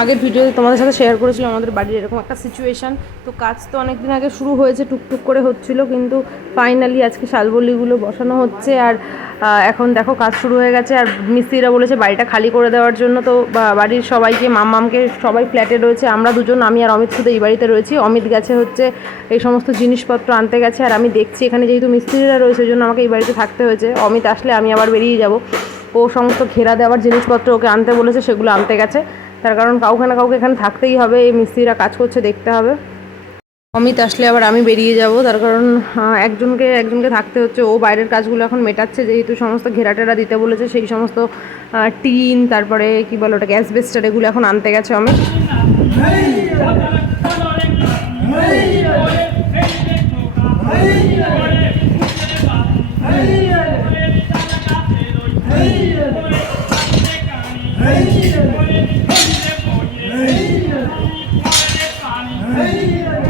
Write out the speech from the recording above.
আগের ভিডিওতে তোমাদের সাথে শেয়ার করেছিলাম আমাদের বাড়ির এরকম একটা সিচুয়েশান তো কাজ তো অনেক দিন আগে শুরু হয়েছে, টুকটুক করে হচ্ছিল, কিন্তু ফাইনালি আজকে শালবল্লিগুলো বসানো হচ্ছে আর এখন দেখো কাজ শুরু হয়ে গেছে। আর মিস্ত্রিরা বলেছে বাড়িটা খালি করে দেওয়ার জন্য, তো বাড়ির সবাইকে, মাম্মামকে সবাই ফ্ল্যাটে রয়েছে। আমরা দুজন, আমি আর অমিত শুধু এই বাড়িতে রয়েছি। অমিত গেছে হচ্ছে এই সমস্ত জিনিসপত্র আনতে গেছে আর আমি দেখছি এখানে যেহেতু মিস্ত্রিরা রয়েছে ওই জন্য আমাকে এই বাড়িতে থাকতে হয়েছে। অমিত আসলে আমি আবার বেরিয়ে যাব। ও সমস্ত ঘেরা দেওয়ার জিনিসপত্র ওকে আনতে বলেছে, সেগুলো আনতে গেছে। তার কারণ কাউকে না কাউকে এখানে থাকতেই হবে, এই মিস্ত্রিরা কাজ করছে, দেখতে হবে। অমিত আসলে আবার আমি বেরিয়ে যাব, তার কারণ একজনকে একজনকে থাকতে হচ্ছে, ও বাইরের কাজগুলো এখন মেটাচ্ছে, যেহেতু সমস্ত ঘেরাটেরা দিতে বলেছে, সেই সমস্ত টিন, তারপরে কি বলো ওটা গ্যাস বেস্টার এগুলো এখন আনতে গেছে অমিত। Hey!